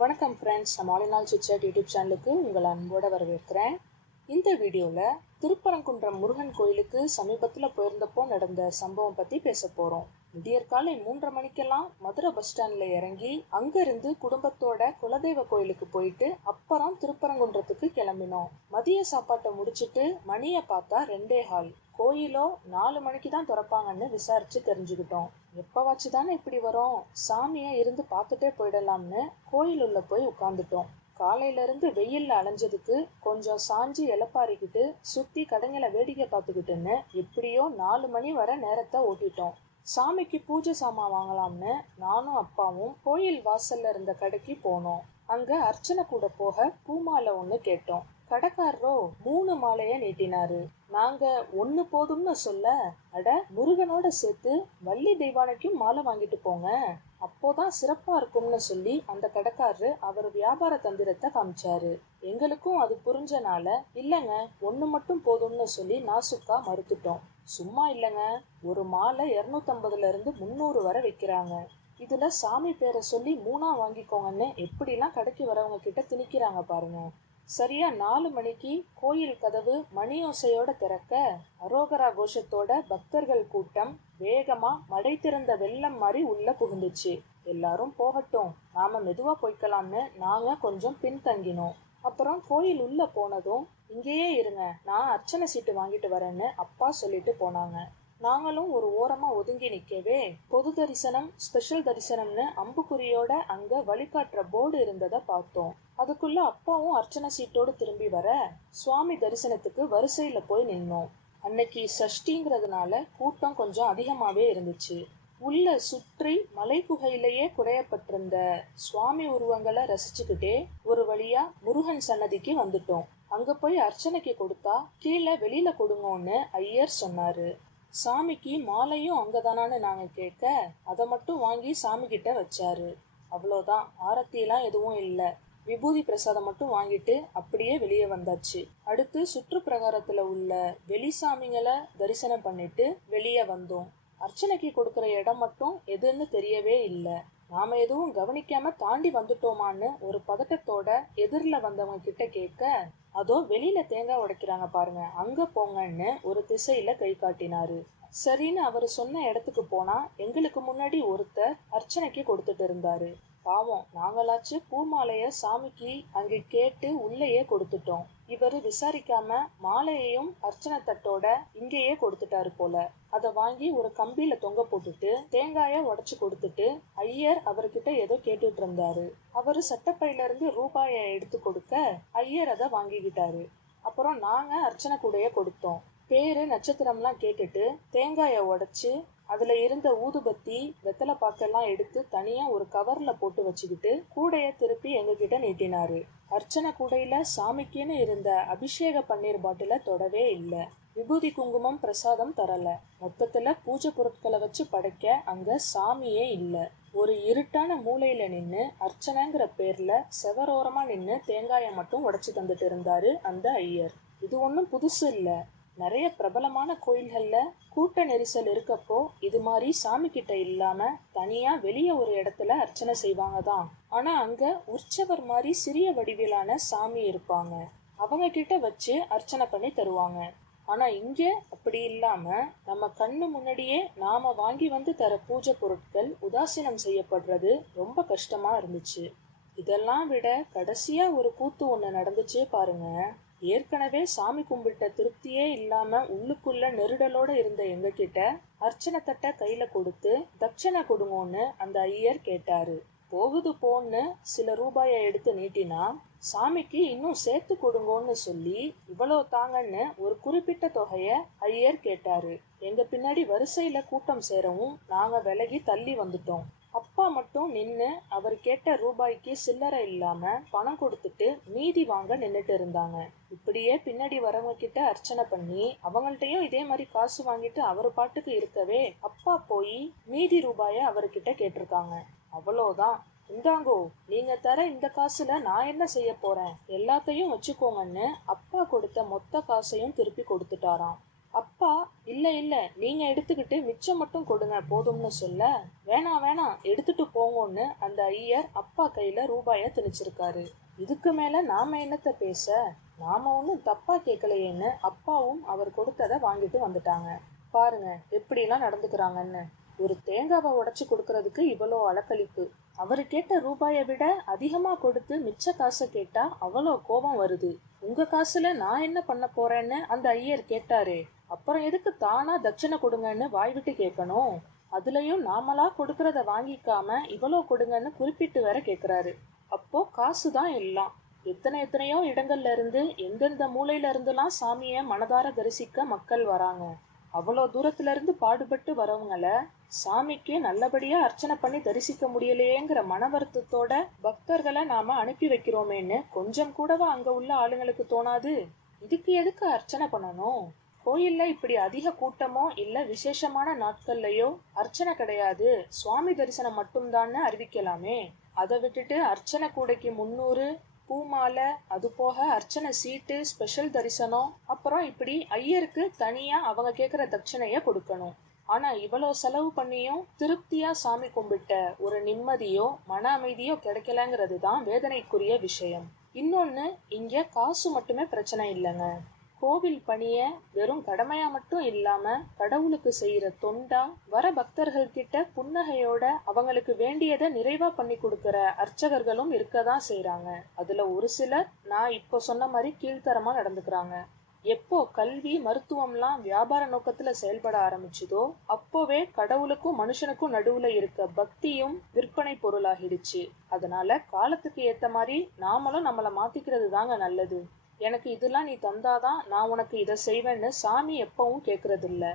வணக்கம் ஃப்ரெண்ட்ஸ், நம்ம all in all chit chat YouTube சேனலுக்கு உங்களை அன்போடு வரவேற்கிறேன். இந்த வீடியோவில் திருப்பரங்குன்றம் முருகன் கோயிலுக்கு சமீபத்தில் போயிருந்தப்போ நடந்த சம்பவம் பற்றி பேச போகிறோம். விடியற்காலை 3:30 மணிக்கெல்லாம் மதுரை பஸ் ஸ்டாண்டில் இறங்கி அங்கிருந்து குடும்பத்தோட குலதெய்வ கோயிலுக்கு போயிட்டு அப்புறம் திருப்பரங்குன்றத்துக்கு கிளம்பினோம். மதிய சாப்பாட்டை முடிச்சிட்டு மணியை பார்த்தா 2:15. கோயிலோ 4 மணிக்கு தான் திறப்பாங்கன்னு விசாரிச்சு தெரிஞ்சுக்கிட்டோம். எப்பவாச்சு தானே இப்படி வரும், சாமியை இருந்து பார்த்துட்டே போயிடலாம்னு கோயில் உள்ள போய் உட்காந்துட்டோம். காலையில இருந்து வெயில்ல அலைஞ்சதுக்கு கொஞ்சம் சாஞ்சி இலப்பாரிக்கிட்டு சுத்தி கடைங்களை வேடிக்கை பார்த்துக்கிட்டுன்னு எப்படியோ 4 மணி வரை நேரத்தை ஓட்டிட்டோம். சாமிக்கு பூஜை சாமான் வாங்கலாம்னு நானும் அப்பாவும் கோயில் வாசல்ல இருந்த கடைக்கு போனோம். அங்க அர்ச்சனை கூட போக பூமாலை ஒண்ணு கேட்டோம். கடைக்காரரோ 3 மாலைய நீட்டினாரு. நாங்க 1 போதும்னு சொல்ல, அட முருகனோட சேர்த்து வள்ளி தெய்வானைக்கும் மாலை வாங்கிட்டு போங்க, அப்போதான் சிறப்பா இருக்கும்னு சொல்லி அந்த கடைக்காரரு அவர் வியாபார தந்திரத்தை காமிச்சாரு. எங்களுக்கும் அது புரிஞ்சனால இல்லைங்க 1 மட்டும் போதும்னு சொல்லி நாசுக்கா மறுத்துட்டோம். சும்மா இல்லைங்க, ஒரு மாலை 250 இருந்து 300 வரை விற்கிறாங்க. இதுல சாமி பேரை சொல்லி 3ஆ வாங்கிக்கோங்கன்னு எப்படிலாம் கடைக்கு வரவங்க கிட்ட திணிக்கிறாங்க பாருங்க. சரியா 4 மணிக்கு கோயில் கதவு மணியோசையோட திறக்க அரோகரா கோஷத்தோட பக்தர்கள் கூட்டம் வேகமா மடை திறந்த வெள்ளம் மாதிரி உள்ள புகுந்துச்சு. எல்லாரும் போகட்டும், நாம மெதுவா போய்க்கலாம்னு நாங்க கொஞ்சம் பின்தங்கினோம். அப்புறம் கோயில் உள்ள போனதும் இங்கேயே இருங்க, நான் அர்ச்சனை சீட்டு வாங்கிட்டு வரேன்னு அப்பா சொல்லிட்டு போனாங்க. நாங்களும் ஒரு ஓரமா ஒதுங்கி நிக்கவே பொது தரிசனம், ஸ்பெஷல் தரிசனம்னு அம்புக்குறியோட அங்க வழிகாட்டுற போர்டு இருந்ததை பார்த்தோம். அதுக்குள்ள அப்பாவும் அர்ச்சனை சீட்டோடு திரும்பி வர சுவாமி தரிசனத்துக்கு வரிசையில போய் நின்னோம். அன்னைக்கு சஷ்டிங்கிறதுனால கூட்டம் கொஞ்சம் அதிகமாவே இருந்துச்சு. உள்ள சுற்றி மலை குகையிலேயே குடையப்பட்டிருந்த சுவாமி உருவங்களை ரசிச்சுக்கிட்டே ஒரு வழியா முருகன் சன்னதிக்கு வந்துட்டோம். அங்க போய் அர்ச்சனைக்கு கொடுத்தா கீழே வெளியில கொடுங்கன்னு ஐயர் சொன்னாரு. சாமிக்கு மாலையும் அங்கதானான்னு நாங்க கேட்க அதை மட்டும் வாங்கி சாமி கிட்ட வச்சாரு. அவ்வளோதான், ஆரத்தியெல்லாம் எதுவும் இல்லை. விபூதி பிரசாதம் மட்டும் வாங்கிட்டு அப்படியே வெளியே வந்தாச்சு. அடுத்து சுற்று பிரகாரத்துல உள்ள வெளி சாமிங்களை தரிசனம் பண்ணிட்டு வெளியே வந்தோம். அர்ச்சனைக்கு கொடுக்கற இடம் மட்டும் எதுன்னு தெரியவே இல்லை. நாம எதுவும் கவனிக்காம தாண்டி வந்துட்டோமான்னு ஒரு பதட்டத்தோட எதிரில வந்தவங்க கிட்ட கேட்க, அதோ வெளியில தேங்காய் உடைக்கிறாங்க பாருங்க, அங்க போங்கன்னு ஒரு திசையில கை காட்டினாரு. சரின்னு அவரு சொன்ன இடத்துக்கு போனா எங்களுக்கு முன்னாடி ஒருத்தர் அர்ச்சனைக்கு கொடுத்துட்டு இருந்தாரு. பாவம், நாங்களாச்சு பூமாலைய சாமிக்கு அங்கே கேட்டு உள்ளேயே கொடுத்துட்டோம். இவரு விசாரிக்காம மாலையையும் அர்ச்சனை தட்டோட இங்கேயே கொடுத்துட்டாரு போல. அதை வாங்கி ஒரு கம்பியில தொங்க போட்டுட்டு தேங்காய உடைச்சு கொடுத்துட்டு ஐயர் அவர்கிட்ட ஏதோ கேட்டுட்டு இருந்தாரு. அவரு சட்டப்பையில இருந்து ரூபாயை எடுத்து கொடுக்க ஐயர் அதை வாங்கிக்கிட்டாரு. அப்புறம் நாங்க அர்ச்சனை கூடைய கொடுத்தோம். பேரு நட்சத்திரம்லாம் கேட்டுட்டு தேங்காய உடைச்சு அதுல இருந்த ஊதுபத்தி வெத்தலை பாக்கெல்லாம் எடுத்து தனியா ஒரு கவர்ல போட்டு வச்சுக்கிட்டு கூடைய திருப்பி எங்ககிட்ட நீட்டினாரு. அர்ச்சனை கூடையில சாமிக்குன்னு இருந்த அபிஷேக பன்னீர் பாட்டில தொடவே இல்லை. விபூதி குங்குமம் பிரசாதம் தரல. மொத்தத்துல பூஜை பொருட்களை வச்சு படைக்க அங்க சாமியே இல்லை. ஒரு இருட்டான மூலையில நின்னு அர்ச்சனைங்கிற பேர்ல செவரோரமா நின்னு தேங்காய மட்டும் உடைச்சு தந்துட்டு இருந்தாரு அந்த ஐயர். இது ஒன்றும் புதுசு இல்ல. நிறைய பிரபலமான கோயில்கள்ல கூட்ட நெரிசல் இருக்கப்போ இது மாதிரி சாமி கிட்ட இல்லாம தனியா வெளியே ஒரு இடத்துல அர்ச்சனை செய்வாங்க தான். ஆனா அங்க உற்சவர் மாதிரி சிறிய வடிவிலான சாமி இருப்பாங்க, அவங்க கிட்ட வச்சு அர்ச்சனை பண்ணி தருவாங்க. ஆனா இங்க அப்படி இல்லாம நம்ம கண்ணு முன்னாடியே நாம வாங்கி வந்து தர பூஜை பொருட்கள் உதாசீனம் செய்யப்படுறது ரொம்ப கஷ்டமா இருந்துச்சு. இதெல்லாம் விட கடைசியா ஒரு கூத்து ஒண்ணு நடந்துச்சே பாருங்க. ஏற்கனவே சாமி கும்பிட்ட திருப்தியே இல்லாம உள்ளுக்குள்ள நெருடலோட இருந்த எங்க கிட்ட அர்ச்சனை தட்டை கையில கொடுத்து தட்சணை கொடுங்கன்னு அந்த ஐயர் கேட்டாரு. போகுது போன்னு சில ரூபாயை எடுத்து நீட்டினா சாமிக்கு இன்னும் சேர்த்து கொடுங்கன்னு சொல்லி இவ்வளோ தாங்கன்னு ஒரு குறிப்பிட்ட தொகைய ஐயர் கேட்டாரு. எங்க பின்னாடி வரிசையில கூட்டம் சேரவும் நாங்க விலகி தள்ளி வந்துட்டோம். அப்பா மட்டும் நின்னு அவர் கேட்ட ரூபாய்க்கு சில்லறை இல்லாம பணம் கொடுத்துட்டு மீதி வாங்க நின்னுட்டு இருந்தாங்க. இப்படியே பின்னாடி வரவங்க கிட்ட அர்ச்சனை பண்ணி அவங்கள்ட்டையும் இதே மாதிரி காசு வாங்கிட்டு அவரு பாட்டுக்கு இருக்கவே அப்பா போய் மீதி ரூபாய அவர்கிட்ட கேட்டிருக்காங்க. அவ்வளோதான், இந்தாங்கோ, நீங்க தர இந்த காசுல நான் என்ன செய்ய போறேன், எல்லாத்தையும் வச்சுக்கோங்கன்னு அப்பா கொடுத்த மொத்த காசையும் திருப்பி கொடுத்துட்டாராம். அப்பா, இல்ல இல்ல, நீங்க எடுத்துக்கிட்டு மிச்சம் மட்டும் கொடுங்க போதும்னு சொல்ல, வேணாம் வேணாம், எடுத்துட்டு போங்கன்னு அந்த ஐயர் அப்பா கையில ரூபாய திணிச்சிருக்காரு. இதுக்கு மேல நாம என்னத்த பேச? நாம ஒன்னும் தப்பா கேட்கலையேன்னு அப்பாவும் அவர் கொடுத்ததை வாங்கிட்டு வந்துட்டாங்க. பாருங்க எப்படிலாம் நடந்துக்கிறாங்கன்னு. ஒரு தேங்காவை உடைச்சு கொடுக்கறதுக்கு இவ்வளோ அலக்களிப்பு. அவரு கேட்ட ரூபாயை விட அதிகமா கொடுத்து மிச்ச காசை கேட்டா அவ்வளோ கோபம் வருது. உங்க காசுல நான் என்ன பண்ண போறேன்னு அந்த ஐயர் கேட்டாரே, அப்புறம் எதுக்கு தானா தட்சணை கொடுங்கன்னு வாய் விட்டு கேட்கணும்? அதுலயும் நாமளா கொடுக்கறத வாங்கிக்காம இவ்வளோ கொடுங்கன்னு குறிப்பிட்டு வேற கேக்குறாரு. அப்போ காசு தான் எல்லாம். எத்தனையோ இடங்கள்ல இருந்து எந்தெந்த மூலையில இருந்துலாம் சாமிய மனதார தரிசிக்க மக்கள் வராங்க. அவ்வளோ தூரத்துல இருந்து பாடுபட்டு வரவங்கள சாமிக்கு நல்லபடியா அர்ச்சனை பண்ணி தரிசிக்க முடியலையேங்கிற மன வருத்தத்தோட பக்தர்களை நாம அனுப்பி வைக்கிறோமேன்னு கொஞ்சம் கூடவா அங்க உள்ள ஆளுங்களுக்கு தோணாது? இதுக்கு எதுக்கு அர்ச்சனை பண்ணணும்? கோயில்ல இப்படி அதிக கூட்டமோ இல்ல விசேஷமான நாட்கள்லயோ அர்ச்சனை கிடையாது, சுவாமி தரிசனம் மட்டும்தான்னு அறிவிக்கலாமே. அதை விட்டுட்டு அர்ச்சனை கூடைக்கு 300, பூமாலை, அது போக அர்ச்சனை சீட்டு, ஸ்பெஷல் தரிசனம், அப்புறம் இப்படி ஐயருக்கு தனியா அவங்க கேக்குற தட்சணைய கொடுக்கணும். ஆனா இவ்வளோ செலவு பண்ணியும் திருப்தியா சாமி கும்பிட்ட ஒரு நிம்மதியோ மன அமைதியோ கிடைக்கலங்கிறது தான் வேதனைக்குரிய விஷயம். இன்னொன்னு, இங்க காசு மட்டுமே பிரச்சனை இல்லைங்க. கோவில் பணிய வெறும் கடமையா மட்டும் இல்லாம கடவுளுக்கு செய்யற தொண்டா, வர பக்தர்கள் கிட்ட புன்னகையோட அவங்களுக்கு வேண்டியதை நிறைவா பண்ணி கொடுக்கற அர்ச்சகர்களும் இருக்கதான் செய்யறாங்க. அதுல ஒரு சிலர் நான் இப்போ சொன்ன மாதிரி கீழ்த்தரமா நடந்துக்கிறாங்க. எப்போ கல்வி மருத்துவம்லாம் வியாபார நோக்கத்துல செயல்பட ஆரம்பிச்சுதோ அப்போவே கடவுளுக்கும் மனுஷனுக்கும் நடுவுல இருக்க பக்தியும் விற்பனை பொருளாகிடுச்சு. அதனால காலத்துக்கு ஏத்த மாதிரி நாமளும் நம்மளை மாத்திக்கிறது தாங்க நல்லது. எனக்கு இதெல்லாம் நீ தந்தாதான் நான் உனக்கு இதை செய்வேன்னு சாமி எப்பவும் கேட்கறது இல்ல.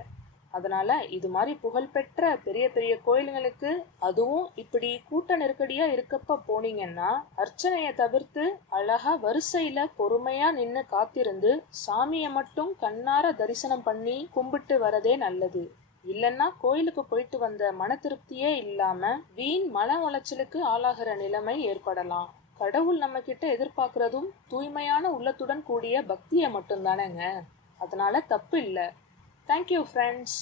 அதனால இது மாதிரி புகழ்பெற்ற பெரிய பெரிய கோயில்களுக்கு, அதுவும் இப்படி கூட்ட நெருக்கடியா இருக்கப்ப போனீங்கன்னா அர்ச்சனைய தவிர்த்து அழகா வரிசையில பொறுமையா நின்னு காத்திருந்து சாமிய மட்டும் கண்ணார தரிசனம் பண்ணி கும்பிட்டு வரதே நல்லது. இல்லைன்னா கோயிலுக்கு போயிட்டு வந்த மன திருப்தியே இல்லாம வீண் மன உளைச்சலுக்கு ஆளாகிற நிலைமை ஏற்படலாம். கடவுள் நம்ம கிட்ட எதிர்பார்க்கறதும் தூய்மையான உள்ளத்துடன் கூடிய பக்தியை மட்டும்தானேங்க. அதனால தப்பு இல்லை. Thank you friends.